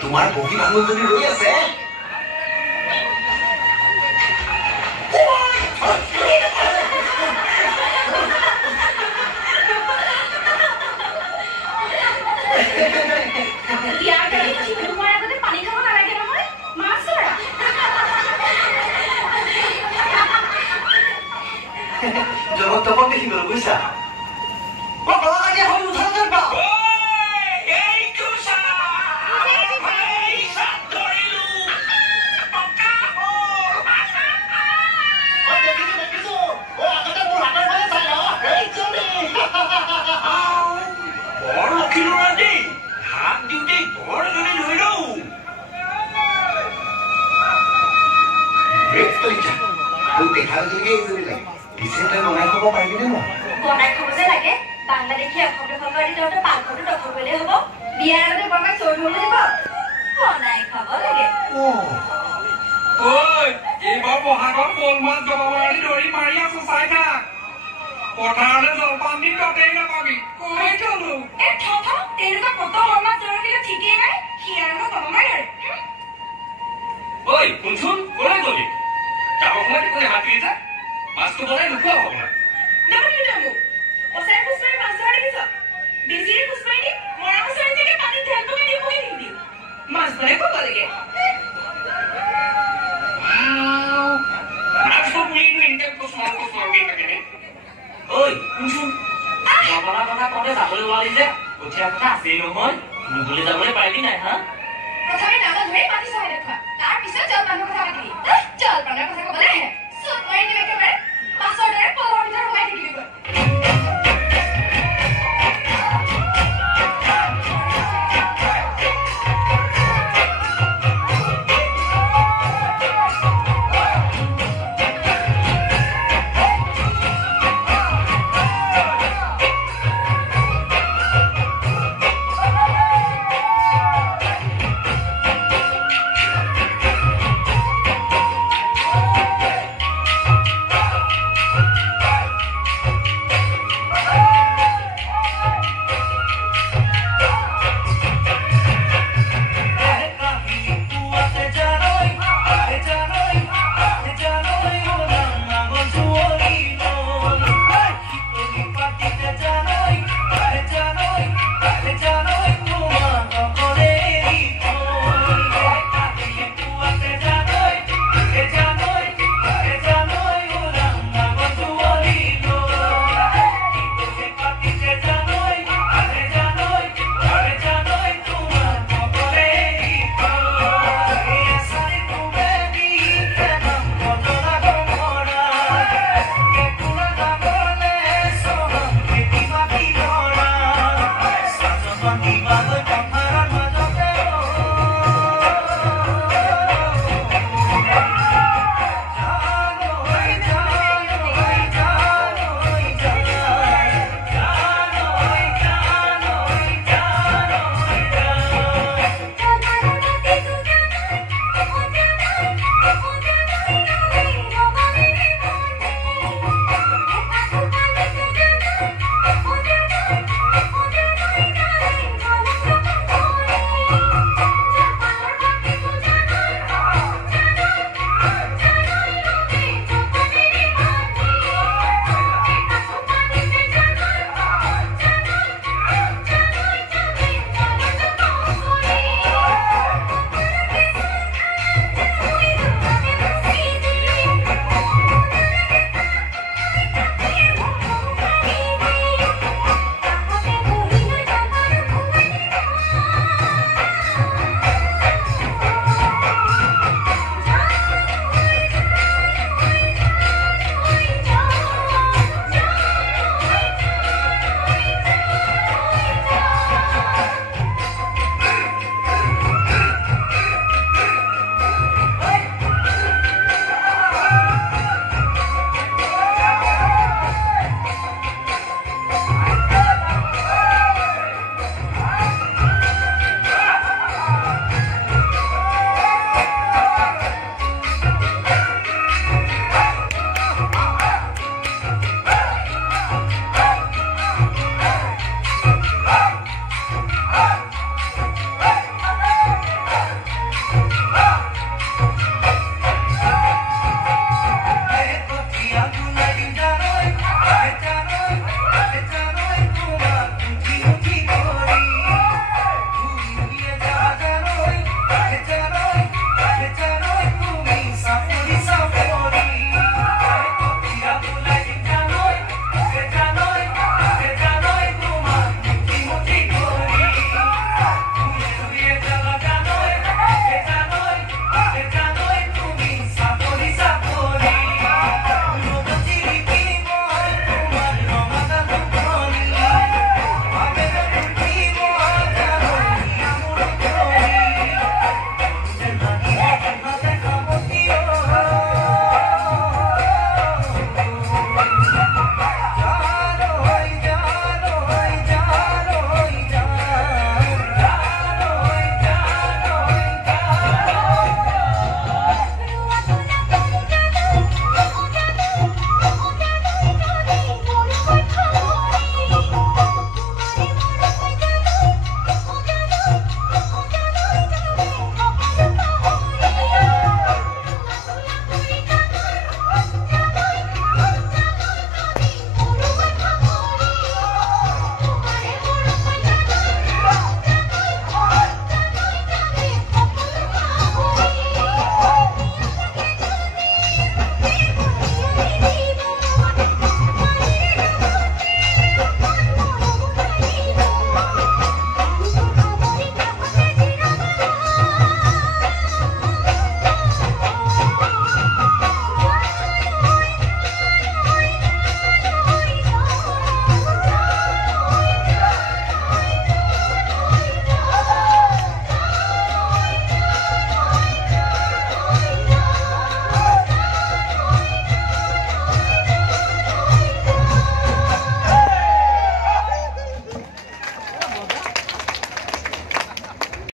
তোমাৰ বগী ভাঙোনজনী ৰৈ আছে। জগত তপন দেখিবলৈ বুজিছা বাংলাদেশী অসমীয়া ভাষাৰ ভিতৰতে পাকঘৰটো দখল কৰিলে হ'ব বিয়াৰ আগতে বৰমাই চৰি হ'লে দিব বনাই খাব লাগে ঐ এইবাৰ বহাগত কল মাছ জবাবাৰী ধৰি মাৰি আছো চাই থাক পথাৰলৈ জলপান দি তাতেই নাপাবি কৈ থলো তেনেকুৱা কত বৰমাছ ধৰি দিলে ঠিকেই নাই সি আৰু জবাবাৰী ধৰে ঐ শুনচোন ক'লৈ গলি যাব সময়তে কোনে হাত দিছে মাছটো বনাই নোখোৱা হ'ব না ওচৰে পুচৰে মাছ ধৰা দেখিছ বেছিৰে পুচমাৰি দি মৰা মাছৰ নিচিনাকে পানীত ঢেল পকাই দি বহি নিদিওঁ মাছ ধৰে ক'ব লাগে মাছটো বুলিনো ইণ্টাৰ কোচমাৰগৈ থাকেনে ঐ শুনচোন জবলা কথা কওঁতে যাবলৈ ওলালি যে কঠীয়া কথা আছেই নহয় নুগুলি যাবলৈ পাৰিলি নাই হা প্ৰথমে নামত ধৰি পাতি চাই দেখুৱা তাৰপিছত জলপানৰ কথা পাতিবি জলপানৰ কথা ক'বলৈ আহে চুট মাৰি দিম একেবাৰে মাছৰ দৰে পলহৰ ভিতৰত সোমাই থাকিবিগৈ Funky